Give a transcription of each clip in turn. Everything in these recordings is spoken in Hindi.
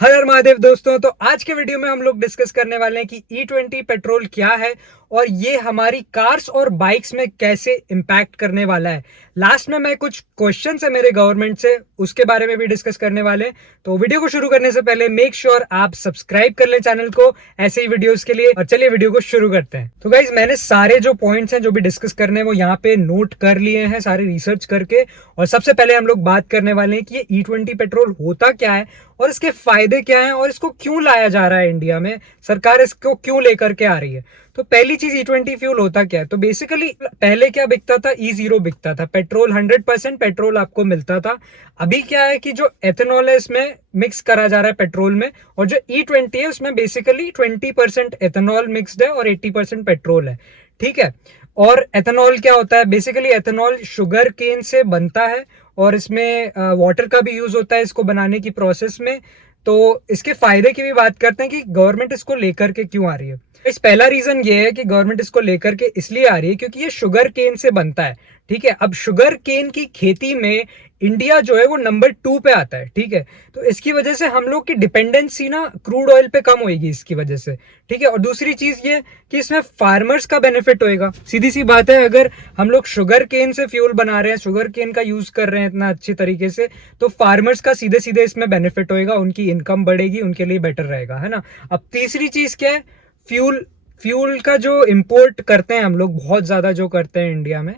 हर हर महादेव दोस्तों। तो आज के वीडियो में हम लोग डिस्कस करने वाले हैं कि E20 पेट्रोल क्या है और ये हमारी कार्स और बाइक्स में कैसे इंपैक्ट करने वाला है। लास्ट में मैं कुछ क्वेश्चंस है मेरे गवर्नमेंट से, उसके बारे में भी डिस्कस करने वाले हैं। तो वीडियो को शुरू करने से पहले मेक श्योर आप सब्सक्राइब कर लें चैनल को ऐसे ही वीडियोस के लिए। और चलिए वीडियो को शुरू करते हैं। तो गाइज मैंने सारे जो पॉइंट्स हैं जो भी डिस्कस करने हैं वो यहाँ पे नोट कर लिए हैं सारे रिसर्च करके। और सबसे पहले हम लोग बात करने वाले हैं कि ये E20 पेट्रोल होता क्या है और इसके फायदे क्या हैं और इसको क्यों लाया जा रहा है इंडिया में, सरकार इसको क्यों लेकर के आ रही है। तो पहली चीज E20 फ्यूल होता क्या है। तो बेसिकली पहले क्या बिकता था, E0 बिकता था। पेट्रोल 100% पेट्रोल आपको मिलता था। अभी क्या है कि जो एथेनॉल है इसमें मिक्स करा जा रहा है पेट्रोल में, और जो E20 है उसमें बेसिकली 20% एथेनॉल मिक्सड है और 80% पेट्रोल है। ठीक है। और एथेनॉल क्या होता है, बेसिकली एथेनॉल शुगर केन से बनता है और इसमें वाटर का भी यूज होता है इसको बनाने की प्रोसेस में। तो इसके फायदे की भी बात करते हैं कि गवर्नमेंट इसको लेकर के क्यों आ रही है। इस पहला रीजन ये है कि गवर्नमेंट इसको लेकर के इसलिए आ रही है क्योंकि ये शुगर केन से बनता है। ठीक है। अब शुगर केन की खेती में इंडिया जो है वो नंबर 2 पे आता है। ठीक है। तो इसकी वजह से हम लोग की डिपेंडेंसी ना क्रूड ऑयल पे कम होगी इसकी वजह से। ठीक है। और दूसरी चीज ये कि इसमें फार्मर्स का बेनिफिट होएगा। सीधी सी बात है, अगर हम लोग शुगर केन से फ्यूल बना रहे हैं, शुगर केन का यूज कर रहे हैं इतना अच्छी तरीके से, तो फार्मर्स का सीधे सीधे इसमें बेनिफिट होएगा, उनकी इनकम बढ़ेगी, उनके लिए बेटर रहेगा, है ना। अब तीसरी चीज क्या है, फ्यूल। फ्यूल का जो इंपोर्ट करते हैं हम लोग बहुत ज्यादा जो करते हैं इंडिया में,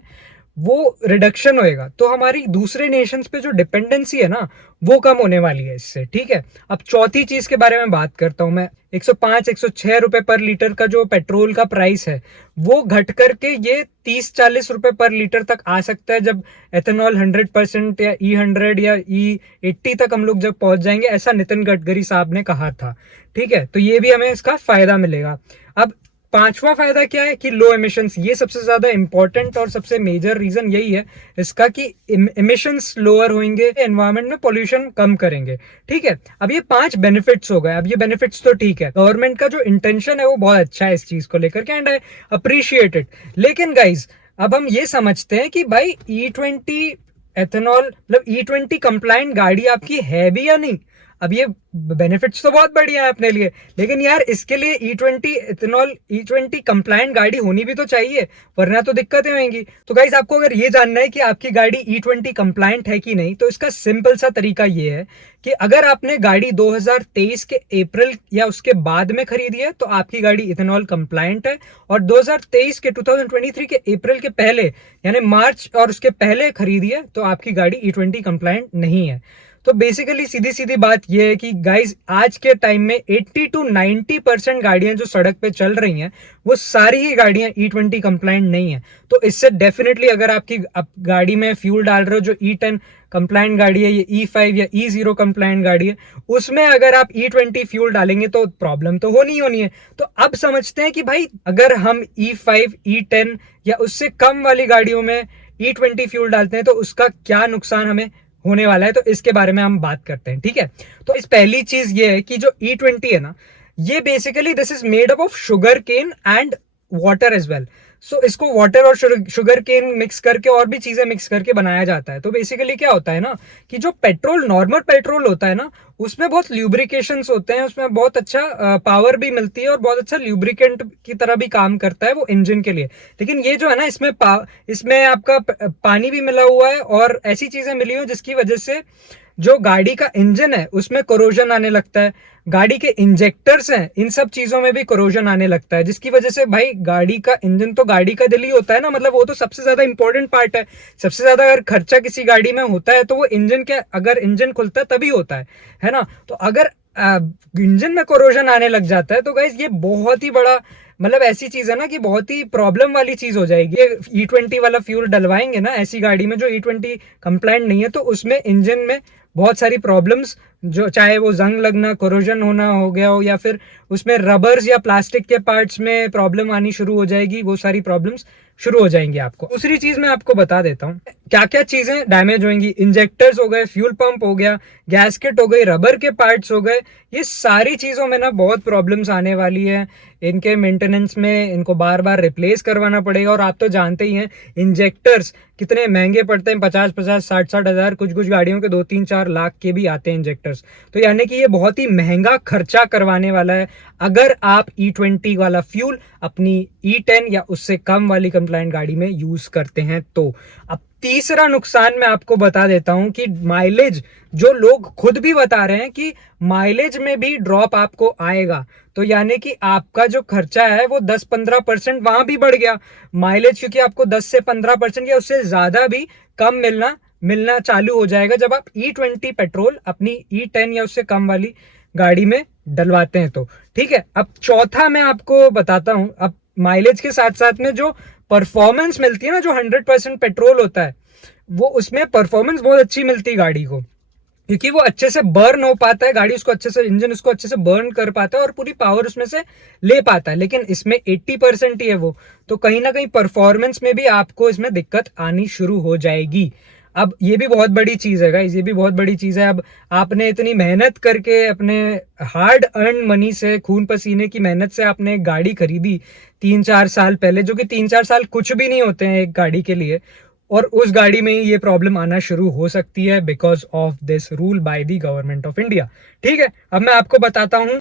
वो रिडक्शन होएगा, तो हमारी दूसरे नेशंस पे जो डिपेंडेंसी है ना वो कम होने वाली है इससे। ठीक है। अब चौथी चीज के बारे में बात करता हूं मैं। 105 106 रुपए पर लीटर का जो पेट्रोल का प्राइस है वो घट करके ये 30-40 रुपए पर लीटर तक आ सकता है जब एथेनॉल 100% या E100 या E80 तक हम लोग जब पहुंच जाएंगे, ऐसा नितिन गडकरी साहब ने कहा था। ठीक है। तो ये भी हमें इसका फायदा मिलेगा। अब पांचवा फायदा क्या है कि लो एमिशंस। ये सबसे ज्यादा इंपॉर्टेंट और सबसे मेजर रीजन यही है इसका कि एमिशंस लोअर होंगे, एनवायरमेंट में पोल्यूशन कम करेंगे। ठीक है। अब ये 5 बेनिफिट्स हो गए। अब ये बेनिफिट्स तो ठीक है, गवर्नमेंट का जो इंटेंशन है वो बहुत अच्छा है इस चीज को लेकर के, एंड आई अप्रिशिएट इट। लेकिन गाइज अब हम ये समझते हैं कि भाई E20 एथेनॉल मतलब E20 कंप्लायंट गाड़ी आपकी है भी या नहीं। अब ये बेनिफिट्स तो बहुत बढ़िया है अपने लिए, लेकिन यार इसके लिए E20 इथेनॉल E20 कंप्लायंट गाड़ी होनी भी तो चाहिए, वरना तो दिक्कतें होंगी। तो गाइस आपको अगर ये जानना है कि आपकी गाड़ी E20 कंप्लायंट है कि नहीं, तो इसका सिंपल सा तरीका ये है कि अगर आपने गाड़ी 2023 के अप्रैल या उसके बाद में खरीदी है तो आपकी गाड़ी इथेनॉल कंप्लायंट है, और 2023 के अप्रैल के पहले यानी मार्च और उसके पहले खरीदी है तो आपकी गाड़ी E20 कंप्लायंट नहीं है। तो बेसिकली सीधी सीधी बात यह है कि गाइज आज के टाइम में 80-90% गाड़ियां जो सड़क पे चल रही हैं वो सारी ही गाड़ियां E20 कंप्लायंट नहीं है। तो इससे डेफिनेटली अगर आपकी गाड़ी में फ्यूल डाल रहे हो जो E10 कंप्लायंट गाड़ी है, ये E5 या E0 कंप्लायंट गाड़ी है, उसमें अगर आप E20 फ्यूल डालेंगे तो प्रॉब्लम तो होनी होनी है। तो अब समझते हैं कि भाई अगर हम E5 E10 या उससे कम वाली गाड़ियों में E20 फ्यूल डालते हैं तो उसका क्या नुकसान हमें होने वाला है, तो इसके बारे में हम बात करते हैं। ठीक है। तो इस पहली चीज ये है कि जो E20 है ना, ये basically this is made up of sugar cane and water as well. So इसको वाटर और शुगर केन मिक्स करके और भी चीजें मिक्स करके बनाया जाता है। तो बेसिकली क्या होता है ना कि जो पेट्रोल नॉर्मल पेट्रोल होता है ना, उसमें बहुत ल्यूब्रिकेशंस होते हैं, उसमें बहुत अच्छा पावर भी मिलती है और बहुत अच्छा ल्यूब्रिकेंट की तरह भी काम करता है वो इंजन के लिए। लेकिन ये जो है ना, इसमें आपका पानी भी मिला हुआ है और ऐसी चीजें मिली हुई जिसकी वजह से जो गाड़ी का इंजन है उसमें कोरोजन आने लगता है, गाड़ी के इंजेक्टर्स हैं इन सब चीजों में भी कोरोजन आने लगता है, जिसकी वजह से भाई गाड़ी का इंजन तो गाड़ी का दिल ही होता है ना, मतलब वो तो सबसे ज्यादा इंपॉर्टेंट पार्ट है। सबसे ज्यादा अगर खर्चा किसी गाड़ी में होता है तो वो इंजन के, अगर इंजन खुलता है तभी होता है ना। तो अगर इंजन में कोरोजन आने लग जाता है तो गाइस ये बहुत ही बड़ा, मतलब ऐसी चीज है ना कि बहुत ही प्रॉब्लम वाली चीज हो जाएगी। E20 वाला फ्यूल डलवाएंगे ना ऐसी गाड़ी में जो E20 कंप्लायंट नहीं है, तो उसमें इंजन में बहुत सारी प्रॉब्लम्स, जो चाहे वो जंग लगना, कोरोजन होना हो गया हो, या फिर उसमें रबर्स या प्लास्टिक के पार्ट्स में प्रॉब्लम आनी शुरू हो जाएगी, वो सारी प्रॉब्लम्स शुरू हो जाएंगी आपको। दूसरी चीज मैं आपको बता देता हूँ, क्या क्या चीजें डैमेज होंगी। इंजेक्टर्स हो गए, फ्यूल पंप हो गया, गैसकेट हो गई, रबर के पार्ट्स हो गए, ये सारी चीज़ों में ना बहुत प्रॉब्लम्स आने वाली है। इनके मेंटेनेंस में इनको बार बार रिप्लेस करवाना पड़ेगा। और आप तो जानते ही हैं इंजेक्टर्स कितने महंगे पड़ते हैं, 50-50, 60-60 हज़ार, कुछ कुछ गाड़ियों के 2-3-4 लाख के भी आते हैं इंजेक्टर्स। तो यानी कि ये बहुत ही महंगा खर्चा करवाने वाला है अगर आप E20 वाला फ्यूल अपनी E10 या उससे कम वाली कंप्लायंट गाड़ी में यूज करते हैं तो। अब तीसरा नुकसान मैं आपको बता देता हूं कि माइलेज, जो लोग खुद भी बता रहे हैं कि माइलेज में भी ड्रॉप आपको आएगा। तो यानी कि आपका जो खर्चा है वो 10-15% वहां भी बढ़ गया माइलेज, क्योंकि आपको 10 से 15% या उससे ज्यादा भी कम मिलना चालू हो जाएगा जब आप E20 पेट्रोल अपनी E10 या उससे कम वाली गाड़ी में डलवाते हैं तो। ठीक है, अब चौथा मैं आपको बताता हूं। अब माइलेज के साथ साथ में जो परफॉर्मेंस मिलती है ना, जो 100% पेट्रोल होता है, वो उसमें परफॉर्मेंस बहुत अच्छी मिलती है गाड़ी को, क्योंकि वो अच्छे से बर्न हो पाता है, गाड़ी उसको अच्छे से, इंजन उसको अच्छे से बर्न कर पाता है और पूरी पावर उसमें से ले पाता है। लेकिन इसमें 80% ही है वो, तो कहीं ना कहीं परफॉर्मेंस में भी आपको इसमें दिक्कत आनी शुरू हो जाएगी। अब ये भी बहुत बड़ी चीज है गाइस, ये भी बहुत बड़ी चीज है। अब आपने इतनी मेहनत करके अपने हार्ड अर्न मनी से, खून पसीने की मेहनत से आपने एक गाड़ी खरीदी 3-4 साल पहले, जो कि 3-4 साल कुछ भी नहीं होते हैं एक गाड़ी के लिए, और उस गाड़ी में ही ये प्रॉब्लम आना शुरू हो सकती है because of this rule by the government of India. ठीक है, अब मैं आपको बताता हूं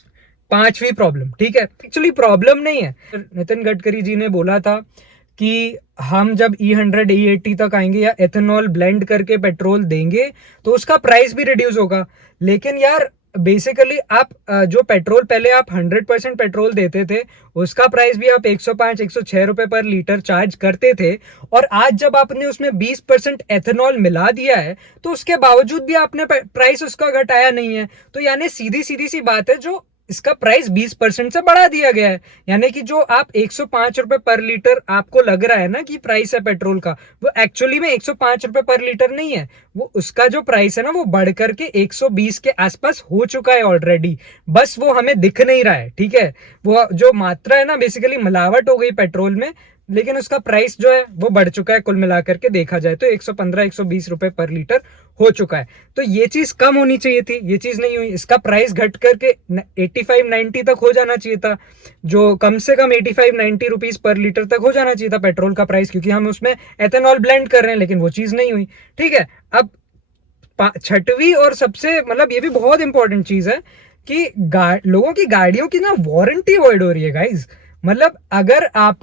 पांचवी प्रॉब्लम। ठीक है, एक्चुअली प्रॉब्लम नहीं है। नितिन गडकरी जी ने बोला था कि हम जब E100 E80 तक आएंगे या एथेनॉल ब्लेंड करके पेट्रोल देंगे तो उसका प्राइस भी रिड्यूस होगा। लेकिन यार बेसिकली आप जो पेट्रोल पहले आप 100% पेट्रोल देते थे उसका प्राइस भी आप 105-106 रुपए पर लीटर चार्ज करते थे, और आज जब आपने उसमें 20% एथेनॉल मिला दिया है तो उसके बावजूद भी आपने प्राइस उसका घटाया नहीं है। तो यानी सीधी सीधी सी बात है, जो इसका प्राइस 20% से बढ़ा दिया गया है। यानी कि जो आप 105 रुपए पर लीटर आपको लग रहा है ना कि प्राइस है पेट्रोल का, वो एक्चुअली में 105 रुपए पर लीटर नहीं है। वो उसका जो प्राइस है ना वो बढ़ करके 120 के आसपास हो चुका है ऑलरेडी, बस वो हमें दिख नहीं रहा है। ठीक है, वो जो मात्रा है ना, बेसिकली मिलावट हो गई पेट्रोल में, लेकिन उसका प्राइस जो है वो बढ़ चुका है। कुल मिलाकर के देखा जाए तो 115-120 रुपए पर लीटर हो चुका है। तो ये चीज कम होनी चाहिए थी, ये चीज नहीं हुई। इसका प्राइस घट करके 85-90 तक हो जाना चाहिए था, जो कम से कम 85-90 रुपीज पर लीटर तक हो जाना चाहिए था पेट्रोल का प्राइस, क्योंकि हम उसमें एथेनॉल ब्लेंड कर रहे हैं, लेकिन वो चीज नहीं हुई। ठीक है, अब छठवीं और सबसे, मतलब ये भी बहुत इंपॉर्टेंट चीज है कि लोगों की गाड़ियों की ना वारंटी वॉइड हो रही है गाइज। मतलब अगर आप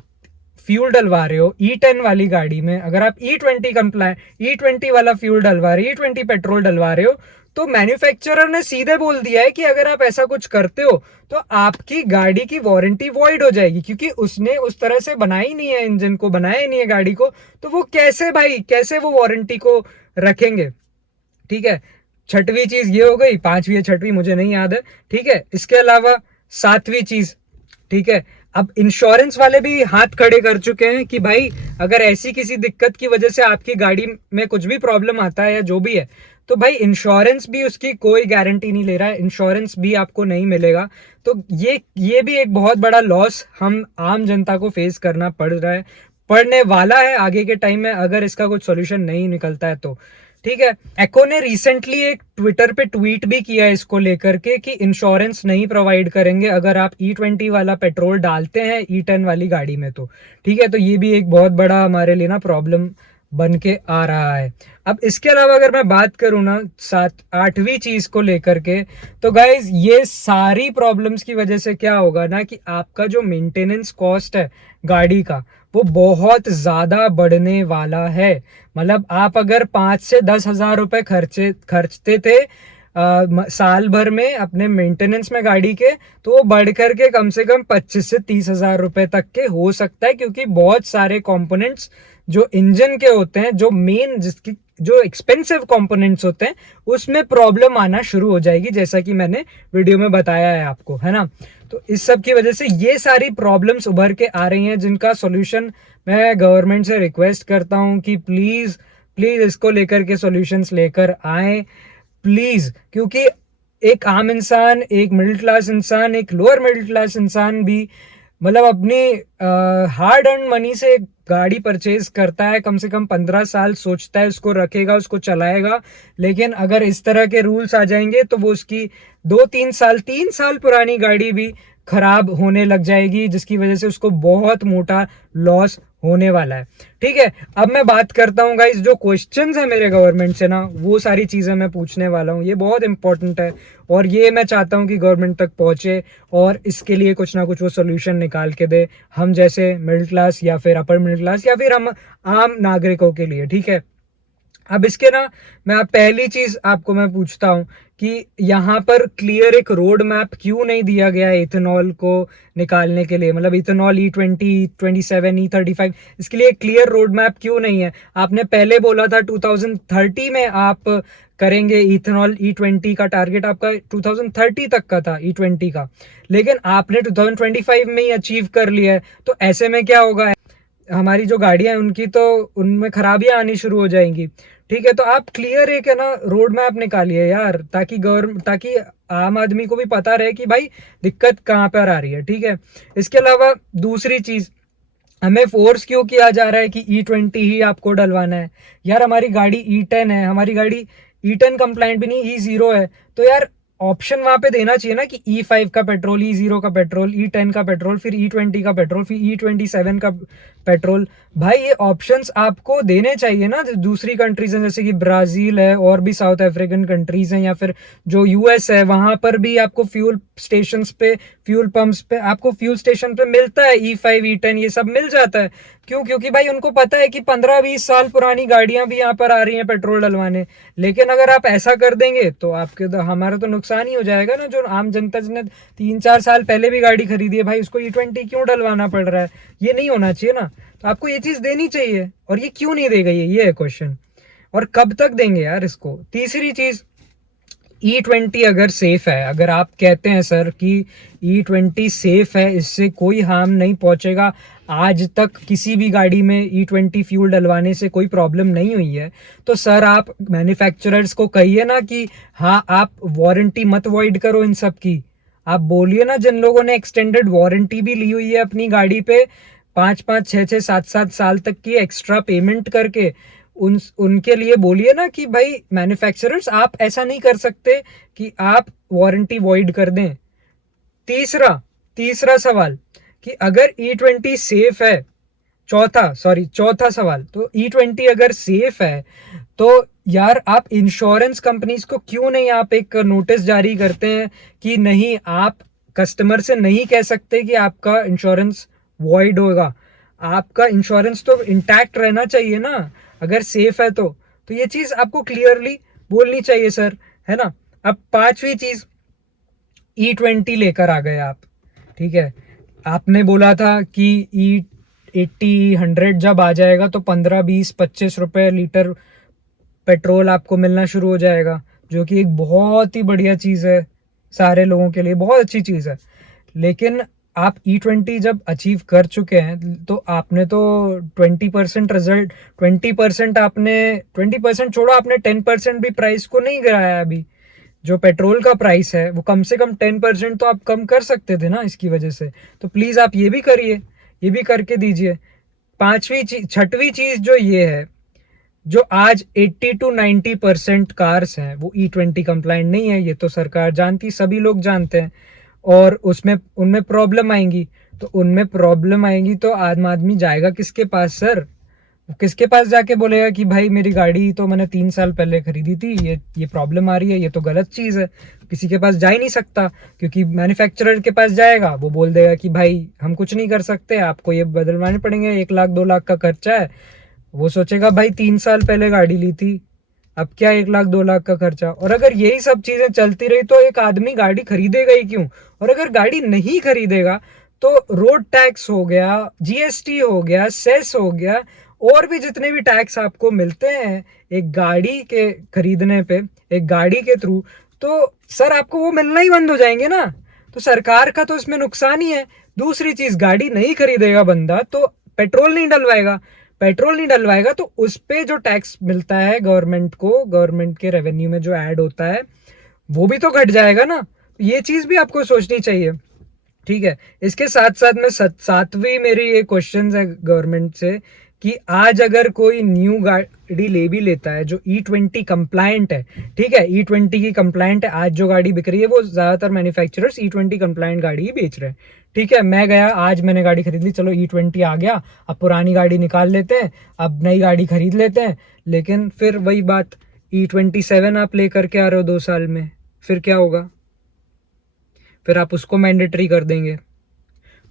फ्यूल डलवा रहे हो E10 वाली गाड़ी में, अगर आप E20 वाला फ्यूल डलवा रहे हो, E20 पेट्रोल डलवा रहे हो, तो मैन्युफैक्चरर ने सीधे बोल दिया है कि अगर आप ऐसा कुछ करते हो तो आपकी गाड़ी की वारंटी वॉइड हो जाएगी, क्योंकि उसने उस तरह से बनाई नहीं है, इंजन को बनाया ही नहीं है गाड़ी को। तो वो कैसे भाई, कैसे वो वारंटी को रखेंगे। ठीक है, छठवीं चीज ये हो गई, पांचवी या छठवीं मुझे नहीं याद है। ठीक है, इसके अलावा सातवीं चीज, ठीक है, अब इंश्योरेंस वाले भी हाथ खड़े कर चुके हैं कि भाई अगर ऐसी किसी दिक्कत की वजह से आपकी गाड़ी में कुछ भी प्रॉब्लम आता है या जो भी है, तो भाई इंश्योरेंस भी उसकी कोई गारंटी नहीं ले रहा है, इंश्योरेंस भी आपको नहीं मिलेगा। तो ये भी एक बहुत बड़ा लॉस हम आम जनता को फेस करना पड़ने वाला है आगे के टाइम में, अगर इसका कुछ सोल्यूशन नहीं निकलता है तो। ठीक है, एको ने रिसेंटली एक ट्विटर पे ट्वीट भी किया है इसको लेकर के कि इंश्योरेंस नहीं प्रोवाइड करेंगे अगर आप E20 वाला पेट्रोल डालते हैं E10 वाली गाड़ी में तो। ठीक है, तो ये भी एक बहुत बड़ा हमारे लिए ना प्रॉब्लम बन के आ रहा है। अब इसके अलावा अगर मैं बात करूँ ना आठवीं चीज को लेकर के, तो गाइज ये सारी प्रॉब्लम्स की वजह से क्या होगा ना कि आपका जो मेंटेनेंस कॉस्ट है गाड़ी का वो बहुत ज्यादा बढ़ने वाला है। मतलब आप अगर 5 से 10 हज़ार रुपए खर्चते थे साल भर में अपने मेंटेनेंस में गाड़ी के, तो वो बढ़ करके कम से कम 25 से 30 हज़ार रुपए तक के हो सकता है, क्योंकि बहुत सारे कंपोनेंट्स जो इंजन के होते हैं, जो मेन जिसकी जो एक्सपेंसिव कंपोनेंट्स होते हैं, उसमें प्रॉब्लम आना शुरू हो जाएगी, जैसा कि मैंने वीडियो में बताया है आपको, है ना। तो इस सब की वजह से ये सारी प्रॉब्लम्स उभर के आ रही हैं, जिनका सॉल्यूशन मैं गवर्नमेंट से रिक्वेस्ट करता हूं कि प्लीज प्लीज इसको लेकर के सॉल्यूशंस लेकर आए प्लीज। क्योंकि एक आम इंसान, एक मिडिल क्लास इंसान, एक लोअर मिडिल क्लास इंसान भी मतलब अपनी हार्ड अर्न मनी से गाड़ी परचेज करता है, कम से कम 15 साल सोचता है उसको रखेगा, उसको चलाएगा। लेकिन अगर इस तरह के रूल्स आ जाएंगे तो वो उसकी 2-3 साल 3 साल पुरानी गाड़ी भी खराब होने लग जाएगी, जिसकी वजह से उसको बहुत मोटा लॉस होने वाला है। ठीक है, अब मैं बात करता हूँ गाइस, जो क्वेश्चंस है मेरे गवर्नमेंट से ना, वो सारी चीज़ें मैं पूछने वाला हूँ। ये बहुत इंपॉर्टेंट है और ये मैं चाहता हूँ कि गवर्नमेंट तक पहुँचे और इसके लिए कुछ ना कुछ वो सोल्यूशन निकाल के दे, हम जैसे मिडिल क्लास या फिर अपर मिडिल क्लास या फिर हम आम नागरिकों के लिए। ठीक है, अब इसके ना मैं पहली चीज आपको मैं पूछता हूँ कि यहाँ पर क्लियर एक रोड मैप क्यों नहीं दिया गया है इथेनॉल को निकालने के लिए, मतलब इथेनॉल E20 E27 E35, इसके लिए क्लियर रोड मैप क्यों नहीं है? आपने पहले बोला था 2030 में आप करेंगे इथेनॉल, E20 का टारगेट आपका 2030 तक का था E20 का, लेकिन आपने 2025 में ही अचीव कर लिया है। तो ऐसे में क्या होगा, हमारी जो गाड़ियां हैं उनकी तो उनमें खराबियां आनी शुरू हो जाएंगी। ठीक है, तो आप क्लियर एक है ना रोड मैप निकालिए यार, ताकि आम आदमी को भी पता रहे कि भाई दिक्कत कहाँ पर आ रही है। ठीक है, इसके अलावा दूसरी चीज, हमें फोर्स क्यों किया जा रहा है कि E20 ही आपको डलवाना है? यार हमारी गाड़ी E10 है, हमारी गाड़ी E10 कंप्लाइंट भी नहीं, E0 है। तो यार ऑप्शन वहां पे देना चाहिए ना कि E5 का पेट्रोल, E0 का पेट्रोल, E10 का पेट्रोल, फिर E20 का पेट्रोल, फिर E27 का पेट्रोल। भाई ये ऑप्शंस आपको देने चाहिए ना। दूसरी कंट्रीज हैं जैसे कि ब्राजील है और भी साउथ अफ्रीकन कंट्रीज हैं, या फिर जो US है, वहां पर भी आपको फ्यूल स्टेशंस पे, फ्यूल पंप्स पे आपको फ्यूल स्टेशन पे मिलता है E5 E10, ये सब मिल जाता है। क्यों? क्योंकि भाई उनको पता है कि 15-20 साल पुरानी गाड़ियां भी यहाँ पर आ रही हैं पेट्रोल डलवाने। लेकिन अगर आप ऐसा कर देंगे तो आपके तो हमारा तो नुकसान ही हो जाएगा ना। जो आम जनता ने 3-4 साल पहले भी गाड़ी खरीदी है, भाई उसको E20 क्यों डलवाना पड़ रहा है? ये नहीं होना चाहिए ना। तो आपको ये चीज देनी चाहिए, और ये क्यों नहीं देगा, ये है क्वेश्चन। और कब तक देंगे यार इसको? तीसरी चीज, E20 अगर सेफ है, अगर आप कहते हैं सर कि E20 सेफ है, इससे कोई हार्म नहीं पहुंचेगा, आज तक किसी भी गाड़ी में E20 फ्यूल डलवाने से कोई प्रॉब्लम नहीं हुई है, तो सर आप मैन्युफैक्चरर्स को कहिए ना कि हाँ आप वारंटी मत वॉइड करो इन सब की। आप बोलिए ना, जिन लोगों ने एक्सटेंडेड वारंटी भी ली हुई है अपनी गाड़ी पे, 5-5 6-6 7-7 साल तक की एक्स्ट्रा पेमेंट करके, उनके लिए बोलिए ना कि भाई मैन्युफैक्चरर्स आप ऐसा नहीं कर सकते कि आप वारंटी वॉइड कर दें। तीसरा तीसरा सवाल कि अगर E20 सेफ है, चौथा सवाल, तो E20 अगर सेफ है तो यार आप इंश्योरेंस कंपनीज को क्यों नहीं आप एक नोटिस जारी करते हैं कि नहीं, आप कस्टमर से नहीं कह सकते कि आपका इंश्योरेंस वॉइड होगा। आपका इंश्योरेंस तो इंटैक्ट रहना चाहिए ना, अगर सेफ है तो ये चीज आपको क्लियरली बोलनी चाहिए सर, है ना। अब पांचवी चीज, E20 लेकर आ गए आप। ठीक है, आपने बोला था कि E80 100 जब आ जाएगा तो 15-20-25 रुपए लीटर पेट्रोल आपको मिलना शुरू हो जाएगा, जो कि एक बहुत ही बढ़िया चीज़ है, सारे लोगों के लिए बहुत अच्छी चीज़ है। लेकिन आप E20 जब अचीव कर चुके हैं तो आपने तो 20% रिजल्ट, 20% आपने 20% छोड़ो, आपने 10% भी प्राइस को नहीं गिराया अभी। जो पेट्रोल का प्राइस है वो कम से कम 10% तो आप कम कर सकते थे ना इसकी वजह से। तो प्लीज़ आप ये भी करिए, ये भी करके दीजिए। छठवीं चीज़ जो ये है, जो आज 80-90% कार्स हैं वो E20 कंप्लाइंट नहीं है, ये तो सरकार जानती, सभी लोग जानते हैं। और उसमें उनमें प्रॉब्लम आएंगी, तो उनमें प्रॉब्लम आएंगी तो आम आदमी जाएगा किसके पास सर? वो किसके पास जाके बोलेगा कि भाई मेरी गाड़ी तो मैंने 3 साल पहले खरीदी थी, ये प्रॉब्लम आ रही है, ये तो गलत चीज़ है। किसी के पास जा ही नहीं सकता, क्योंकि मैन्युफैक्चरर के पास जाएगा, वो बोल देगा कि भाई हम कुछ नहीं कर सकते, आपको ये बदलवाने पड़ेंगे, 1 लाख 2 लाख का खर्चा है। वो सोचेगा भाई 3 साल पहले गाड़ी ली थी, अब क्या 1 लाख 2 लाख का खर्चा? और अगर यही सब चीजें चलती रही तो एक आदमी गाड़ी खरीदेगा ही क्यों? और अगर गाड़ी नहीं खरीदेगा तो रोड टैक्स हो गया, GST हो गया, सेस हो गया, और भी जितने भी टैक्स आपको मिलते हैं एक गाड़ी के खरीदने पे, एक गाड़ी के थ्रू, तो सर आपको वो मिलना ही बंद हो जाएंगे ना। तो सरकार का तो इसमें नुकसान ही है। दूसरी चीज, गाड़ी नहीं खरीदेगा बंदा तो पेट्रोल नहीं डलवाएगा, पेट्रोल नहीं डलवाएगा तो उस पे जो टैक्स मिलता है गवर्नमेंट को, गवर्नमेंट के रेवेन्यू में जो ऐड होता है वो भी तो घट जाएगा ना। ये चीज भी आपको सोचनी चाहिए। ठीक है। इसके साथ साथ में सातवीं मेरी ये क्वेश्चन है गवर्नमेंट से कि आज अगर कोई न्यू गाड़ी ले भी लेता है जो E20 कंप्लायंट है, ठीक है, E20 की कंप्लायंट है, आज जो गाड़ी बिक रही है वो ज्यादातर मैन्युफैक्चरर्स E20 कंप्लायंट गाड़ी ही बेच रहे हैं। ठीक है, मैं गया आज मैंने गाड़ी खरीद ली, चलो E20 आ गया, अब पुरानी गाड़ी निकाल लेते हैं, अब नई गाड़ी खरीद लेते हैं। लेकिन फिर वही बात, E27 आप लेकर के आ रहे हो 2 साल में, फिर क्या होगा? फिर आप उसको मैंडेटरी कर देंगे।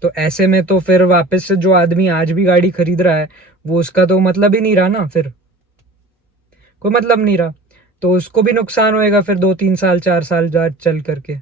तो ऐसे में तो फिर वापस से जो आदमी आज भी गाड़ी खरीद रहा है वो उसका तो मतलब ही नहीं रहा ना, फिर कोई मतलब नहीं रहा। तो उसको भी नुकसान होएगा फिर 2-3 साल 4 साल चल करके।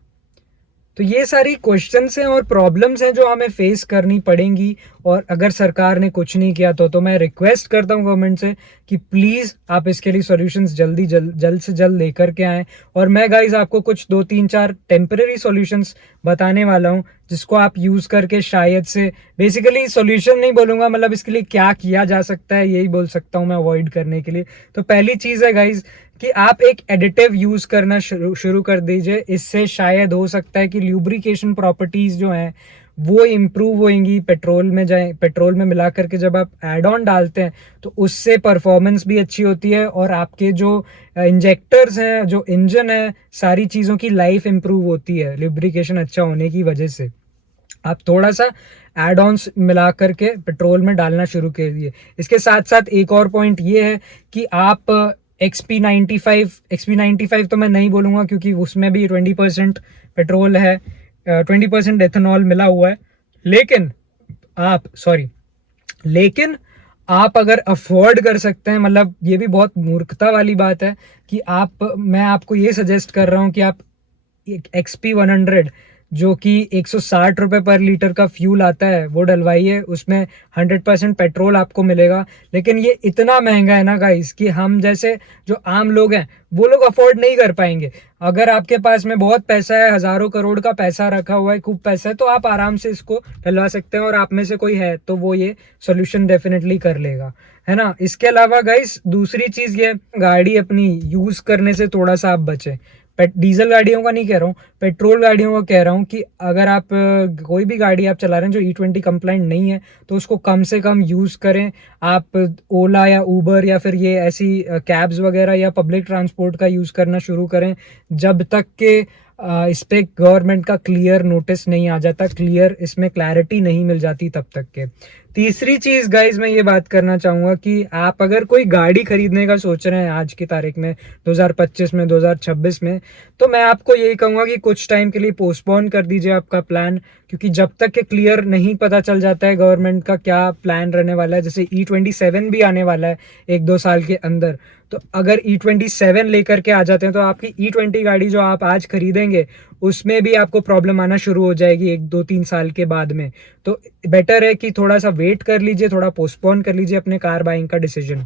तो ये सारी क्वेश्चंस हैं और प्रॉब्लम्स हैं जो हमें फेस करनी पड़ेंगी। और अगर सरकार ने कुछ नहीं किया तो मैं रिक्वेस्ट करता हूँ गवर्नमेंट से कि प्लीज़ आप इसके लिए सॉल्यूशंस जल्द से जल्द लेकर के आएँ। और मैं गाइज आपको कुछ 2-3-4 टेम्पररी सॉल्यूशंस बताने वाला हूँ जिसको आप यूज़ करके शायद से, बेसिकली सॉल्यूशन नहीं बोलूँगा, मतलब इसके लिए क्या किया जा सकता है यही बोल सकता हूँ मैं अवॉइड करने के लिए। तो पहली चीज़ है गाइज कि आप एक एडिटिव यूज करना शुरू कर दीजिए। इससे शायद हो सकता है कि ल्यूब्रिकेशन प्रॉपर्टीज जो हैं वो इम्प्रूव होंगी पेट्रोल में मिला करके जब आप एड ऑन डालते हैं तो उससे परफॉर्मेंस भी अच्छी होती है और आपके जो इंजेक्टर्स हैं, जो इंजन है, सारी चीज़ों की लाइफ इम्प्रूव होती है ल्यूब्रिकेशन अच्छा होने की वजह से। आप थोड़ा सा एड ऑन्स मिला करके पेट्रोल में डालना शुरू कीजिए। इसके साथ साथ एक और पॉइंट ये है कि आप XP95 तो मैं नहीं बोलूँगा क्योंकि उसमें भी 20% पेट्रोल है, 20% एथेनॉल मिला हुआ है। लेकिन लेकिन आप अगर अफोर्ड कर सकते हैं, मतलब ये भी बहुत मूर्खता वाली बात है कि मैं आपको ये सजेस्ट कर रहा हूँ कि आप XP100 जो कि 160 रुपये पर लीटर का फ्यूल आता है वो डलवाइए, उसमें 100% पेट्रोल आपको मिलेगा। लेकिन ये इतना महंगा है ना गाइस कि हम जैसे जो आम लोग हैं वो लोग अफोर्ड नहीं कर पाएंगे। अगर आपके पास में बहुत पैसा है, हजारों करोड़ का पैसा रखा हुआ है, खूब पैसा है, तो आप आराम से इसको डलवा सकते हैं और आप में से कोई है तो वो ये सोल्यूशन डेफिनेटली कर लेगा, है ना। इसके अलावा गाइस दूसरी चीज ये, गाड़ी अपनी यूज करने से थोड़ा सा आप बचें। डीजल गाड़ियों का नहीं कह रहा हूँ, पेट्रोल गाड़ियों का कह रहा हूँ कि अगर आप कोई भी गाड़ी आप चला रहे हैं जो E20 कंप्लाइंट नहीं है तो उसको कम से कम यूज़ करें। आप ओला या उबर या फिर ये ऐसी कैब्स वगैरह या पब्लिक ट्रांसपोर्ट का यूज़ करना शुरू करें जब तक के इस पे गवर्नमेंट का क्लियर नोटिस नहीं आ जाता, क्लियर इसमें क्लैरिटी नहीं मिल जाती तब तक के। तीसरी चीज गाइज मैं ये बात करना चाहूंगा कि आप अगर कोई गाड़ी खरीदने का सोच रहे हैं आज की तारीख में 2025 में 2026 में, तो मैं आपको यही कहूंगा कि कुछ टाइम के लिए पोस्टपोन कर दीजिए आपका प्लान। क्योंकि जब तक के क्लियर नहीं पता चल जाता है गवर्नमेंट का क्या प्लान रहने वाला है, जैसे E27 भी आने वाला है 1-2 साल के अंदर, तो अगर E27 लेकर के आ जाते हैं तो आपकी E20 गाड़ी जो आप आज खरीदेंगे उसमें भी आपको प्रॉब्लम आना शुरू हो जाएगी 1-2-3 साल के बाद में। तो बेटर है कि थोड़ा सा वेट कर लीजिए, थोड़ा पोस्टपोन कर लीजिए अपने कार बाइंग का डिसीजन,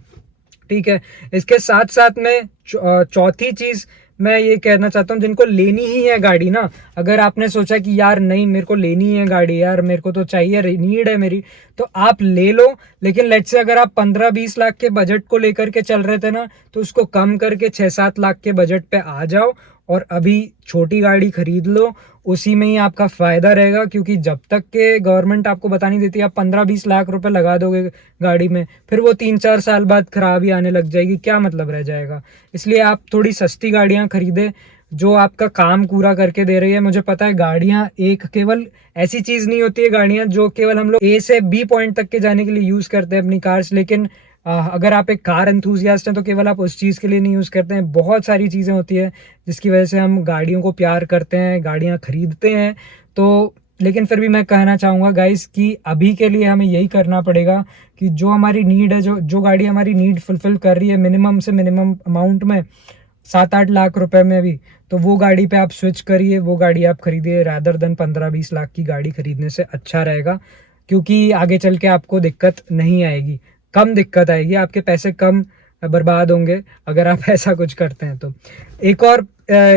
ठीक है। इसके साथ साथ में चौथी चीज मैं ये कहना चाहता हूँ, जिनको लेनी ही है गाड़ी ना, अगर आपने सोचा कि यार नहीं मेरे को लेनी है गाड़ी, यार मेरे को तो चाहिए, नीड है मेरी, तो आप ले लो। लेकिन लेट्स से अगर आप 15-20 लाख के बजट को लेकर के चल रहे थे ना, तो उसको कम करके 6-7 लाख के बजट पे आ जाओ और अभी छोटी गाड़ी खरीद लो, उसी में ही आपका फायदा रहेगा। क्योंकि जब तक के गवर्नमेंट आपको बता नहीं देती, आप 15-20 लाख रुपए लगा दोगे गाड़ी में, फिर वो 3-4 साल बाद खराबी आने लग जाएगी, क्या मतलब रह जाएगा। इसलिए आप थोड़ी सस्ती गाड़ियां खरीदें जो आपका काम पूरा करके दे रही है। मुझे पता है गाड़ियां एक केवल ऐसी चीज नहीं होती है, गाड़ियां जो केवल हम लोग A से B पॉइंट तक के जाने के लिए यूज करते हैं अपनी कार्स, लेकिन अगर आप एक कार एंथुजियास्ट हैं तो केवल आप उस चीज़ के लिए नहीं यूज़ करते हैं, बहुत सारी चीज़ें होती है जिसकी वजह से हम गाड़ियों को प्यार करते हैं, गाड़ियाँ खरीदते हैं। तो लेकिन फिर भी मैं कहना चाहूँगा गाइस कि अभी के लिए हमें यही करना पड़ेगा कि जो हमारी नीड है, जो गाड़ी हमारी नीड फुलफिल कर रही है मिनिमम से मिनिमम अमाउंट में 7-8 लाख रुपए में भी, तो वो गाड़ी पे आप स्विच करिए, वो गाड़ी आप खरीदिए रादर देन 15-20 लाख की गाड़ी खरीदने से अच्छा रहेगा। क्योंकि आगे चल के आपको दिक्कत नहीं आएगी, कम दिक्कत आएगी, आपके पैसे कम बर्बाद होंगे अगर आप ऐसा कुछ करते हैं तो। एक और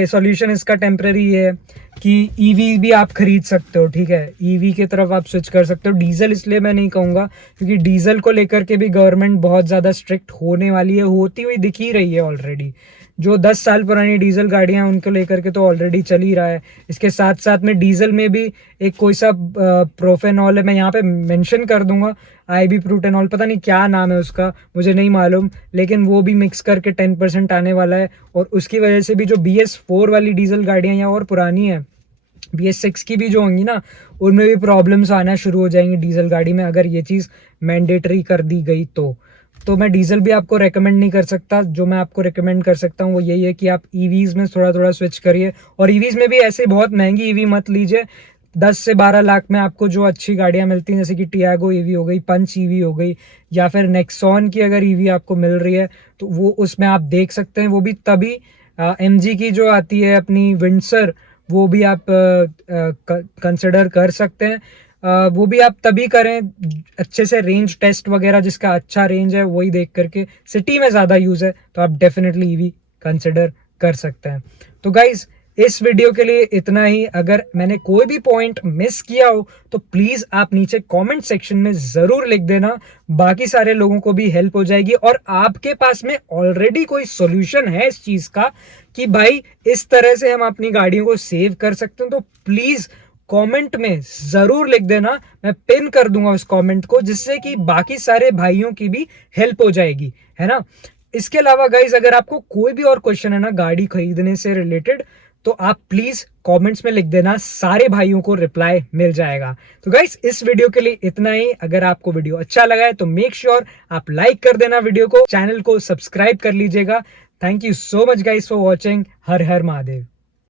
सॉल्यूशन इसका टेम्पररी ये है कि ईवी भी आप खरीद सकते हो, ठीक है, ईवी की तरफ आप स्विच कर सकते हो। डीजल इसलिए मैं नहीं कहूँगा क्योंकि डीजल को लेकर के भी गवर्नमेंट बहुत ज़्यादा स्ट्रिक्ट होने वाली है, होती हुई दिख ही रही है ऑलरेडी। जो 10 साल पुरानी डीजल गाड़ियां हैं उनको लेकर के तो ऑलरेडी चल ही रहा है। इसके साथ साथ में डीजल में भी एक कोई सा प्रोफेनॉल है, मैं यहाँ पे मेंशन कर दूंगा, आईबी प्रूटेनॉल, पता नहीं क्या नाम है उसका, मुझे नहीं मालूम, लेकिन वो भी मिक्स करके 10% आने वाला है। और उसकी वजह से भी जो BS4 वाली डीजल गाड़ियां या और पुरानी है, BS6 की भी जो होंगी ना, उनमें भी प्रॉब्लम्स आना शुरू हो जाएंगी डीजल गाड़ी में, अगर ये चीज़ मैंडेटरी कर दी गई तो मैं डीजल भी आपको रेकमेंड नहीं कर सकता। जो मैं आपको रेकमेंड कर सकता हूँ वो यही है कि आप ईवीज में थोड़ा थोड़ा स्विच करिए। और ईवीज में भी ऐसे बहुत महंगी ईवी मत लीजिए। 10 से 12 लाख में आपको जो अच्छी गाड़ियां मिलती हैं, जैसे कि टियागो ईवी हो गई, पंच ईवी हो गई, या फिर नेक्सॉन की अगर ईवी आपको मिल रही है तो वो उसमें आप देख सकते हैं। वो भी तभी MG की जो आती है अपनी विंडसर, वो भी आप कंसिडर कर सकते हैं। वो भी आप तभी करें अच्छे से, रेंज टेस्ट वगैरह जिसका अच्छा रेंज है वही देख करके। सिटी में ज़्यादा यूज़ है तो आप डेफिनेटली ईवी कंसिडर कर सकते हैं। तो गाइज इस वीडियो के लिए इतना ही। अगर मैंने कोई भी पॉइंट मिस किया हो तो प्लीज़ आप नीचे कमेंट सेक्शन में ज़रूर लिख देना, बाकी सारे लोगों को भी हेल्प हो जाएगी। और आपके पास में ऑलरेडी कोई सॉल्यूशन है इस चीज़ का कि भाई इस तरह से हम अपनी गाड़ियों को सेव कर सकते हैं, तो प्लीज़ कमेंट में जरूर लिख देना। मैं पिन कर दूंगा उस कमेंट को, जिससे कि बाकी सारे भाइयों की भी हेल्प हो जाएगी, है ना। इसके अलावा गाइज अगर आपको कोई भी और क्वेश्चन है ना गाड़ी खरीदने से रिलेटेड, तो आप प्लीज कमेंट्स में लिख देना, सारे भाइयों को रिप्लाई मिल जाएगा। तो गाइज इस वीडियो के लिए इतना ही। अगर आपको वीडियो अच्छा लगा है तो मेक श्योर आप लाइक कर देना वीडियो को, चैनल को सब्सक्राइब कर लीजिएगा। Thank you so much guys for watching. Her her Mahadev.